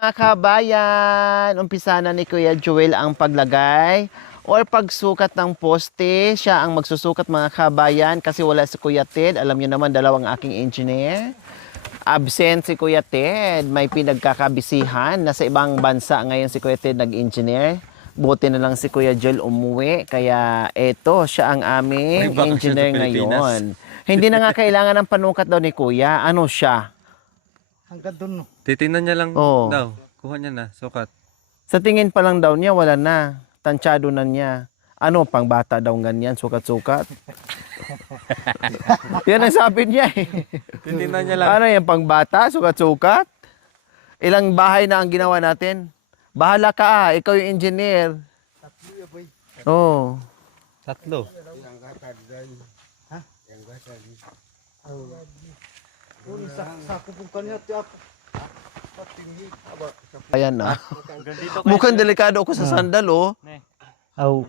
Mga kabayan, umpisa na ni Kuya Joel ang paglagay or pagsukat ng poste. Siya ang magsusukat mga kabayan kasi wala si Kuya Ted. Alam niyo naman, dalawang aking engineer. Absent si Kuya Ted. May pinagkakabisihan. Nasa ibang bansa ngayon si Kuya Ted nag-engineer. Buti na lang si Kuya Joel umuwi. Kaya eto, siya ang aming May bakasyon engineer sa Pilipinas. ngayon. Hindi na nga kailangan ng panukat daw ni Kuya. Ano siya? Hanggang doon, no? Titingnan niya lang Oo. daw. Kuha niya na, sukat. Sa tingin pa lang daw niya, wala na. Tansyado na niya. Ano, pang bata daw ganyan, sukat-sukat. Yan ang sabi niya eh. Titingnan niya lang. Ano yan, pang bata, sukat-sukat? Ilang bahay na ang ginawa natin? Bahala ka ikaw yung engineer. Oo. Tatlo. Sa kupong kanya, tiyak. Ayan na. Mukhang delikado ako sa sandal, oh. Aw,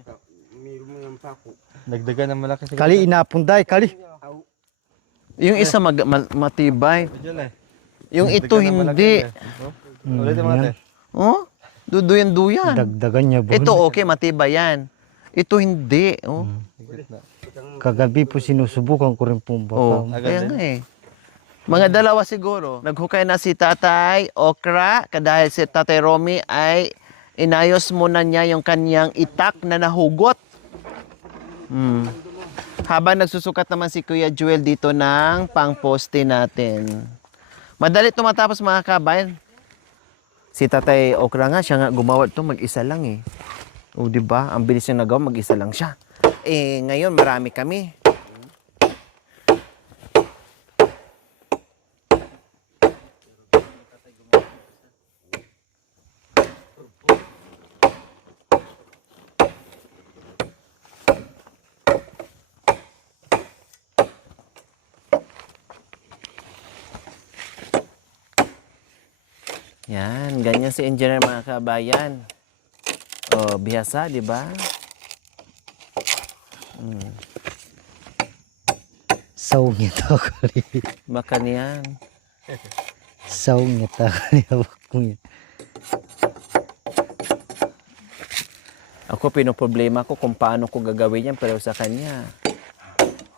Dagdagan ng malaki sa kali inapunday, kali. Yung isa matibay. Yung ito hindi. Ulitin mo natin. Oh, duduyan-duyan. Dagdagan niya ba? Ito okay, matibay yan. Ito hindi. Oh, Kagabi po sinusubukan ko rin pong oh baka. kaya nga eh. Mga dalawa siguro. Naghukay na si Tatay Okra dahil si Tatay Romy ay inayos muna niya yung kanyang itak na nahugot. Habang nagsusukat naman si Kuya Joel dito ng pang-poste natin. Madali ito matapos mga kabayan. Si Tatay Okra nga, siya nga gumawa ito, mag-isa lang eh. O diba? Ang bilis niya nagawa, mag-isa lang siya. Eh, ngayon marami kami. Yan, ganyan si engineer mga kabayan. Oh, bihasa, di ba? Saung ito kali. Makan yan. Saung ito kali. Hawak ko yan. Ako, pinoproblema ko kung paano ko gagawin yan pero sa kanya.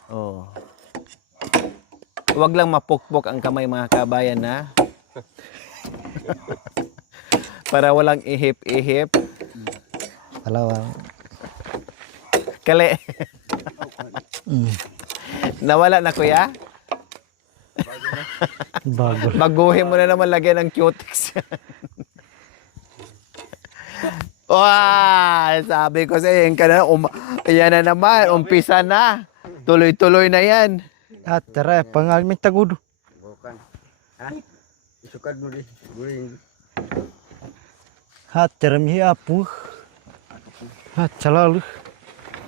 Oh. Huwag lang mapukpok ang kamay mga kabayan na. Para walang ihip-ihip. Palawang. Kali. Nawala na kuya? Bago. Baguhin mo na naman lagyan ng cutex. Wow! Sabi ko sa iyo, yan na naman, umpisa na. Tuloy-tuloy na yan. At tara, pangal may tagudo. Bukan. Ha? Isukad mo di. Guling. At tara mi apu. At salalu.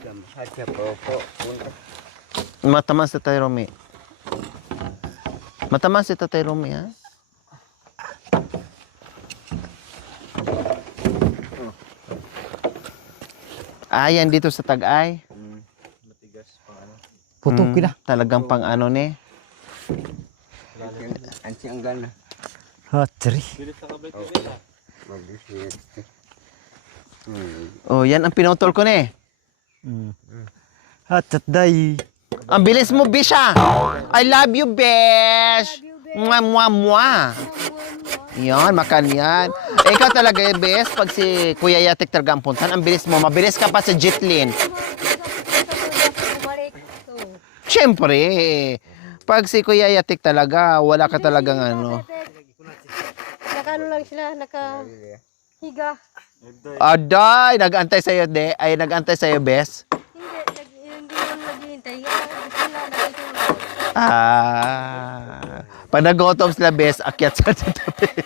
Jam saja pokok pun. Mataman si Tatay Romy. Mataman si Tatay Romy, ha? Yan dito sa Tag-ay. Putong ko na. Talagang pang ano ni. Ansi ang gana. At tari. Mabisip. Oh, yan ang pinutol ko ni. At tatday. Ang bilis mo, Bisha. I love you, Besh. Mwah, mwah, mwah. Yan, makan yan. Ikaw talaga, Besh, pag si Kuya Yatik talaga ang puntan, ang bilis mo. Mabilis ka pa sa Jitlin. Siyempre, pag si Kuya Yatik talaga, wala ka talagang ano. Naka-ano lang sila, naka-higa. Aday, nag-antay sa'yo, de. Ay, nag-antay sa'yo, Bes. Hindi naman naghihintay. Sila nakitulog. Pag nag-autom sila, Bes, akyat sa tabi. May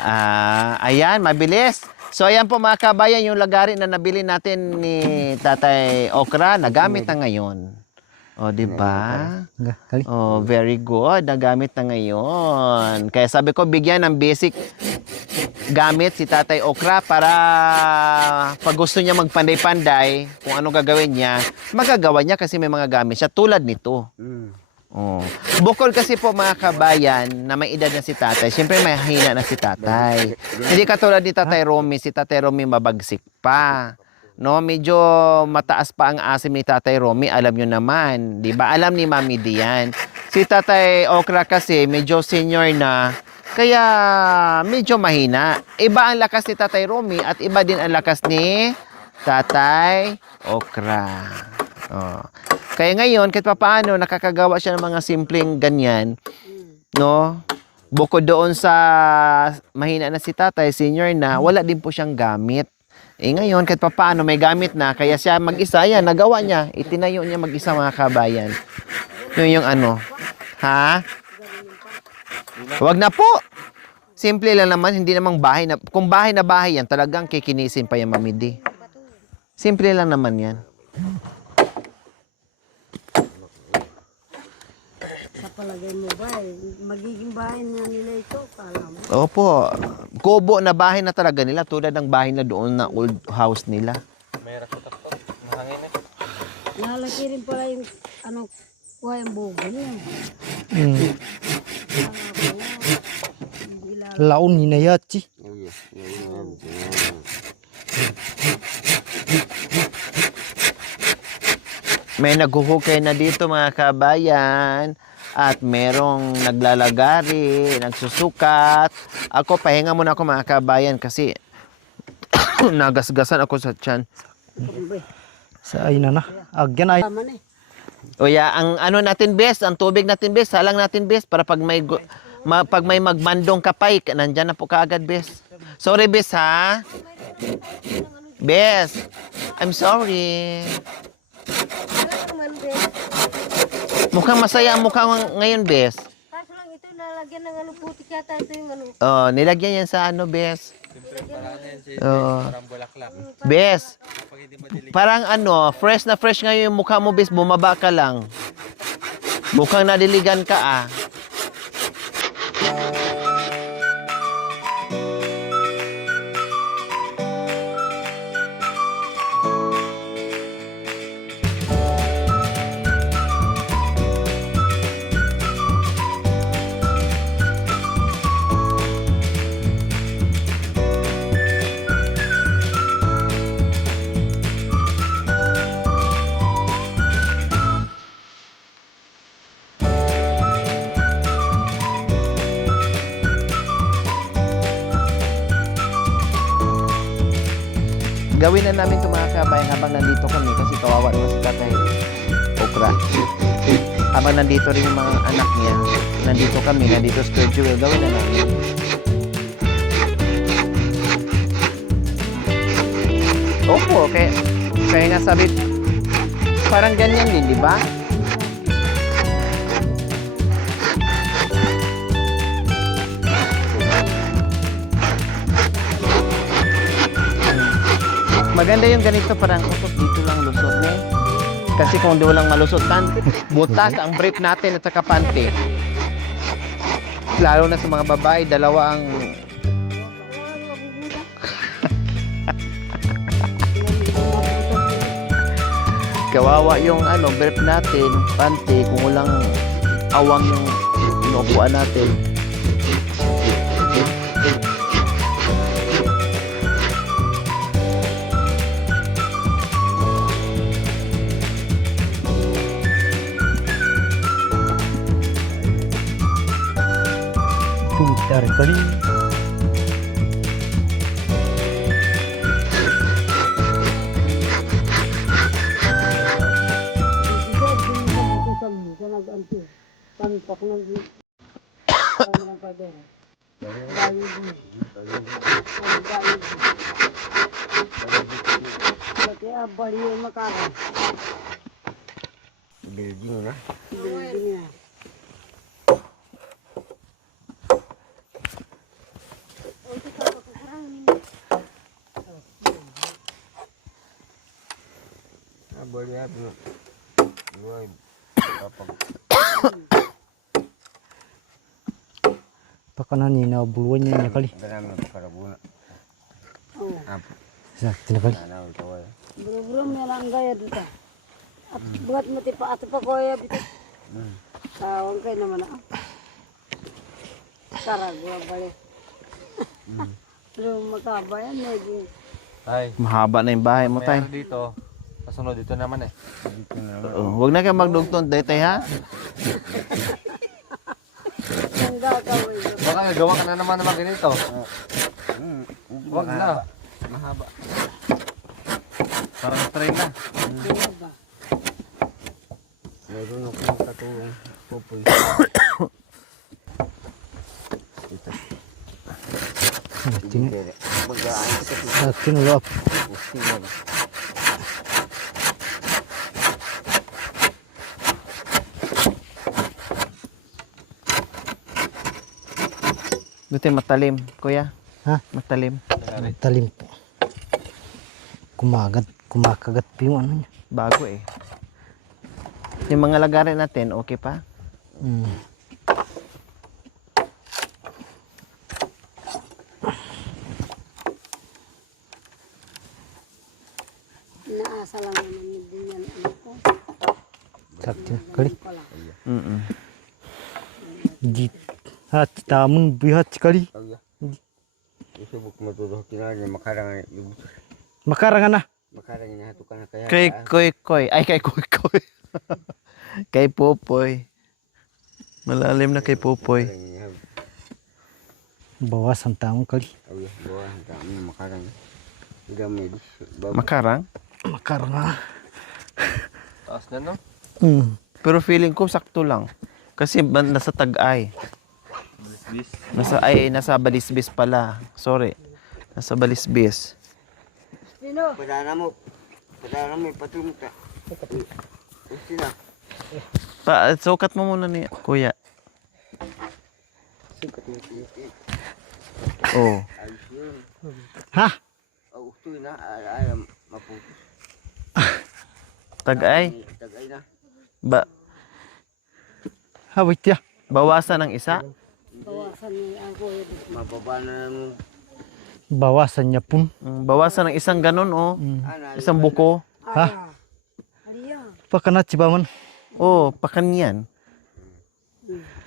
pagkain Ayan, mabilis. So, ayan po mga kabayan, yung lagari na nabili natin ni Tatay Okra, nagamit na ngayon. O, di ba? Kali. Oh, very good. Nagamit na ngayon. Kaya sabi ko, bigyan ng basic gamit si Tatay Okra para pag gusto niya magpanday-panday, kung ano gagawin niya, magagawa niya kasi may mga gamit siya tulad nito. Oh. Bukod kasi po mga kabayan na may edad na si tatay, siyempre may hina na si tatay. Hindi katulad ni Tatay Romy, si Tatay Romy mabagsik pa. No, medyo mataas pa ang asim ni Tatay Romy, alam nyo naman, 'di ba? Alam ni Mami Dian. Si Tatay Okra kasi medyo senior na, kaya medyo mahina. Iba ang lakas ni Tatay Romy at iba din ang lakas ni Tatay Okra. Oh. Kaya ngayon, kahit papaano, nakakagawa siya ng mga simpleng ganyan, no? Bukod doon sa mahina na si tatay, senior na, wala din po siyang gamit. Ngayon, kahit papaano, may gamit na, kaya siya mag-isa, yan, nagawa niya. Itinayo niya mag-isa, mga kabayan. Yun yung ano. Ha? Wag na po. Simple lang naman, hindi namang bahay na, kung bahay na bahay yan, talagang kikinisin pa yung mamidi. Simple lang naman yan. Palagay mo ba magiging bahay na nila ito, kala mo? Opo. Kubo na bahay na talaga nila, tulad ng bahay na doon na old house nila. May rakutak-tak. Mahangin eh. Lalaki rin pala yung kuha yung bubo niya. Laon hinayat si. May naghuhukay na dito mga kabayan. At merong naglalagari, nagsusukat. Ako, pahinga muna ako mga kabayan kasi nagasgasan ako sa tiyan. Sa ay na. Agyan ay. O ya, ang ano natin best, ang tubig natin best, salang natin best para pag may pag may magmandong kapay, nandyan na po kaagad best. Sorry best ha. Best. I'm sorry. Mukhang masaya ang mukha ngayon, Bes. Kaso lang ito, nalagyan ng putik yata ito yung Oh, nilagyan yan sa Bes. Parang bulaklak. Bes, parang fresh na fresh ngayon yung mukha mo, Bes. Bumaba ka lang. Mukhang nadiligan ka, ah. Gawin na namin ito mga kabayan habang nandito kami kasi kawawa naman si Tatay Okra. Habang nandito rin yung mga anak niya, nandito kami, nandito schedule, gawin na namin. Opo, kaya nga sabi, parang ganyan din, di ba? Maganda yung ganito, parang usot dito lang lusot mo. Kasi kung di walang malusot kan, butas ang brief natin at saka panty. Lalo na sa mga babae, dalawa ang kawawa yung brief natin, panty, kung walang awang yung inuupuan natin. Dari kali. Building na. Boleh apa? Dua. Apa? Pakanan ni na buluan niya kali. Ganam para buna. Apa? Sa tinakali. Ana utawa. Buru-buru melang gaya dito. At buat mo tipa ato pa ko ya bito. Tawang kayo naman ako. Karagwa bali. Pero makabayan, medyo. Tay, Mahaba na yung bahay mo, may tay. ano dito. Kasunod dito naman eh. Huwag na kayo magdugtong, tay, ha? Ang gagawin ko. Baka nagawa ka na naman ganito. Wag na. Mahaba. Parang train na. Ano ba? Meron akong katulong pupoy. Mag-aan ka sa Tinulap. pusin mo. Dito matalim, kuya. Ha? Matalim. Talim po. Kumakagat po yung ano niya. Bago eh. Yung mga lagarin natin, okay pa? Mm. Inaasa lang naman din yan. Ano ko? Sakto. Kali. Pala. Mm-mm. Jeep. Hat tamun bihat sekali. Isubok mo tuloy kinanya makarangan yung Makarangan na. makarangan niya hatukan na kaya. Kay Koy. Ay, kay Koy. Kay Popoy. Malalim na kay Popoy. Bawasan tamun kali. Oh ya, bawa kami makarang. Tidak medis. Makarang? Makaranga. Taas na no? Mm. Pero feeling ko sakto lang. Kasi nasa Tag-ay. Nasa Balisbis pala. Sorry. Nasa Balisbis. Sino? Padana mo patum ka. Sina. Sukat mo muna ni Kuya. Oh. Ayos yun. Ha? Oh, utoy na alam maputos. Tag-ay. Tagay na. Hawit ya. Bawasan ng isa. Bawasan niya ako. Mababa na ng Bawasan niya pun. Bawasan ng isang ganun, oh. Isang buko. Ha? Aliya. Pakanat si Baman. Oh, pakanyan.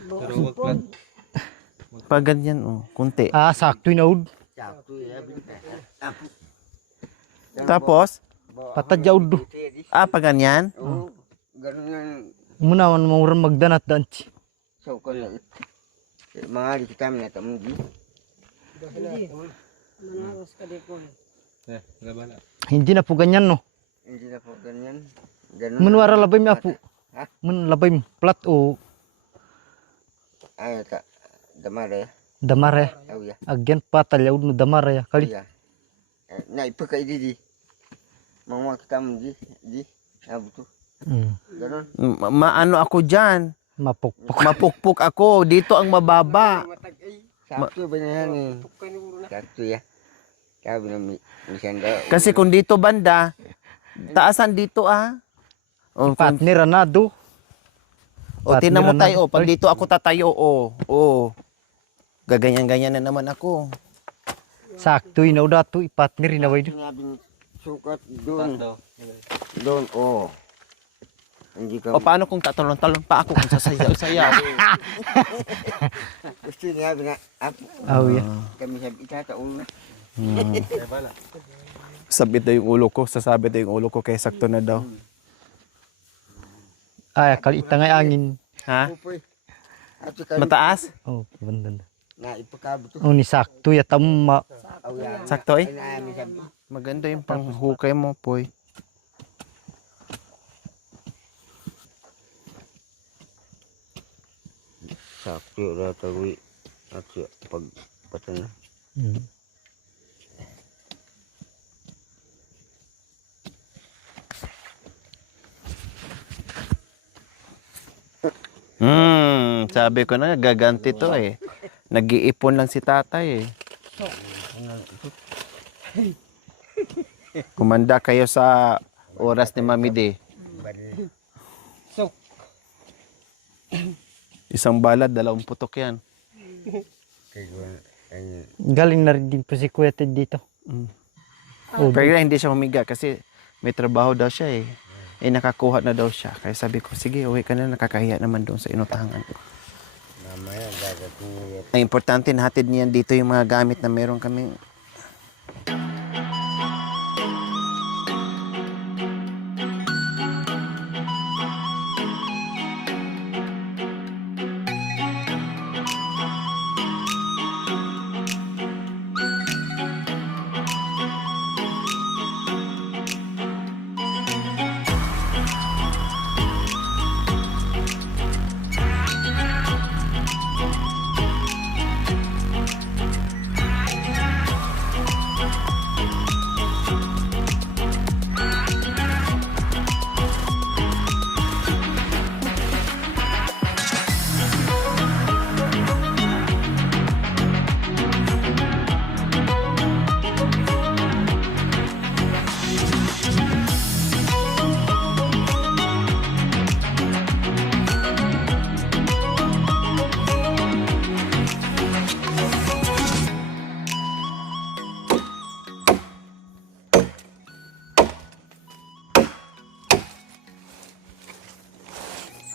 Pero wag lang. Pa ganyan, oh. Kunti. Ah, sakto inaud. Sakto ya binta. Tapos, Patadyaw do. pa ganyan. Oh, ganun yan. Muna man mauran magdanat danci. So kalau mga di kita minata mo di. Hindi. Manaros ka di ko. Eh, labala. Hindi na po ganyan no. Hindi na po ganyan. Ganun. Munwara labay mi apo. Ha? Mun labay mi plat o Ay ta damare. damare. Oh ya. Agyan patalyaw no damare ya. Kali. Ya. Na ipaka di. Mga kita mo di. Abo to. Mm. Ganun. Maano ako dyan. Mapukpuk. Mapukpuk ako. Dito ang mababa. Sakto ba na yan eh. Sakto ya. Sabi na minsan daw. Kasi kung dito banda, taasan dito, ah. Oh, Partner na do. o tinan mo partner na. tayo. Pag dito ako tatayo, oh. Oh. Gaganyan-ganyan na naman ako. Sakto inaw dato ipartner na way do. Sinabing sukat Taas doon. daw. Doon, oh. Hindi ka. O paano kung tatalon-talon pa ako kung sasayaw-sayaw? Gusto niya na ako. Oh ya. Kami sabi itataon na. Labala. Sabit na yung ulo ko. Sasabit na yung ulo ko kaya sakto na daw. Ay kali itangay angin. Ha? Upoy. At saka Mataas? Oh, banda. na ipakabo to. Oh ni sakto ya tamma. Aw yan. Sakto eh? Ay namin sabi. Maganda yung panghukay mo, Poy. Sakto na tawi. At siya pagpatan na. Mm. Sabi ko na, gaganti to eh. Nag-iipon lang si tatay eh. Kumanda kayo sa oras ni Mami D. Isang balad, 2 putok yan. Galing na rin din po si Kuya Ted dito. Pero hindi siya humiga kasi may trabaho daw siya eh. Eh, nakakuha na daw siya. Kaya sabi ko, sige, uwi ka na. Nakakahiya naman doon sa inutangan ko. Mamaya dadating niya. Ang importante, nahatid niyan dito yung mga gamit na meron kaming.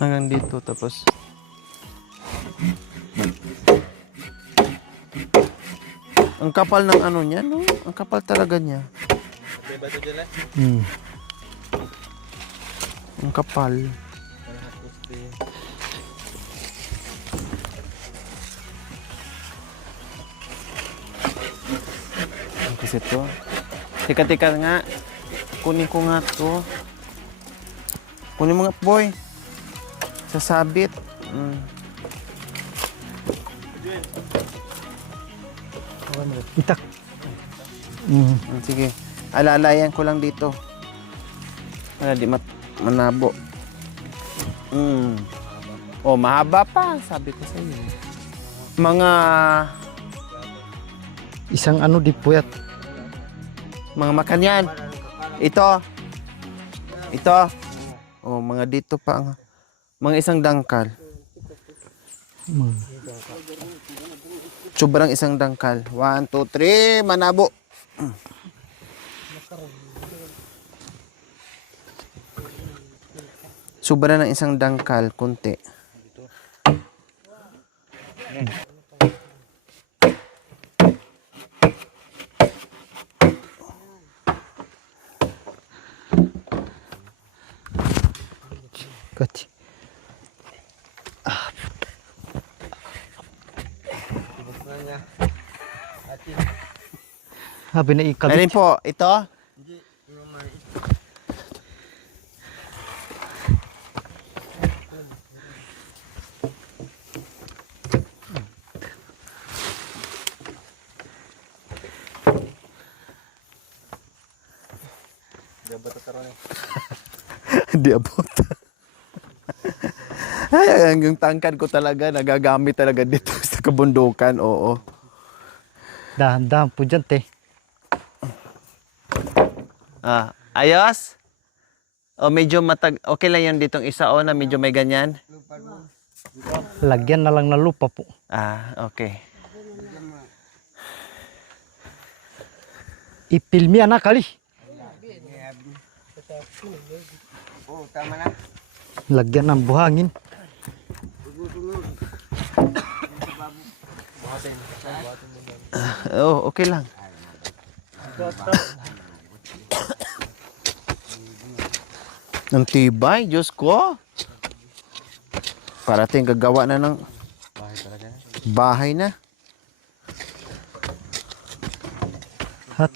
Hanggang dito, tapos ang kapal ng ano niya, no? Ang kapal talaga niya. Hmm. Ang kapal. Kasi to. Tika nga. Kunin ko nga to. Kunin mo nga, boy. Sasabit. Itak. Hmm. Sige. Alalayan ko lang dito. Para di manabo. Oh, mahaba pa. Sabi ko sa iyo. Mga Isang ano di puyat. mga makanyan. Ito. Oh, mga dito pa ang mga isang dangkal. Hmm. Sobrang isang dangkal. 1, 2, 3, manabo. Sobra ng isang dangkal, kunti. Kati. Habi na ikabit. Alin po, ito? Di abot. Ay, yung tangkad ko talaga, nagagamit talaga dito sa kabundukan, oo. Dahan-dahan po dyan, te. Ayos? O medyo okay lang yan ditong isa o na medyo may ganyan? Lagyan na lang ng lupa po. Okay. Ipilmi anak kali. Oh, tama na. Lagyan ng buhangin. Okay lang. Ang tibay, Diyos ko. Parating gagawa na ng bahay na. Hat.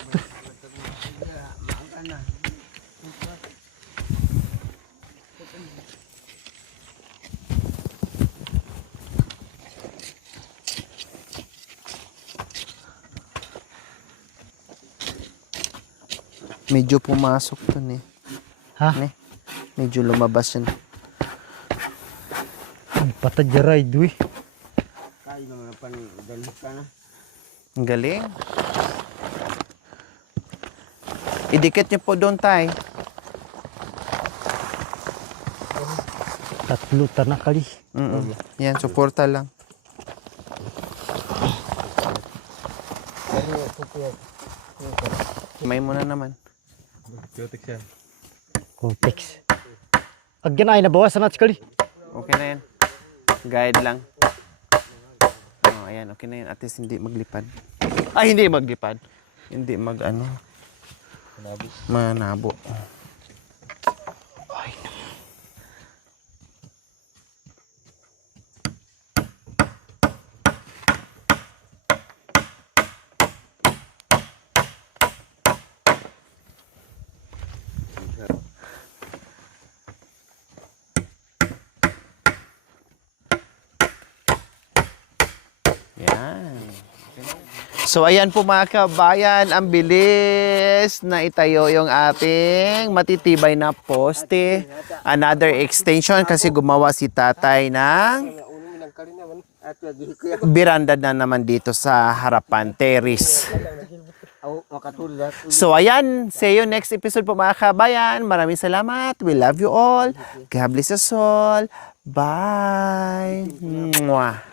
Medyo pumasok to eh. Ha? Medyo lumabas yan. Patajaray duwi. Kain naman ang pandalit ka na. Ang galing. Idikit niyo po doon, tay. Tatlo tanah kali. Yan, suporta lang. May mo na naman. Kotex. Agyan ay nabawasan natin kali. Okay na yan. Guide lang. Oh, ayan, okay na yan. At least hindi maglipad. Ay, hindi maglipad. Hindi mag-ano. Manabo. Ay, yan. So ayan po mga kabayan, ang bilis na itayo yung ating matitibay na poste. Another extension kasi gumawa si tatay ng biranda na naman dito sa harapan, terrace. So ayan, see you next episode po mga kabayan. Maraming salamat. We love you all. God bless us all. Bye. Mwah.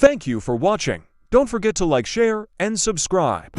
Thank you for watching. Don't forget to like, share, and subscribe.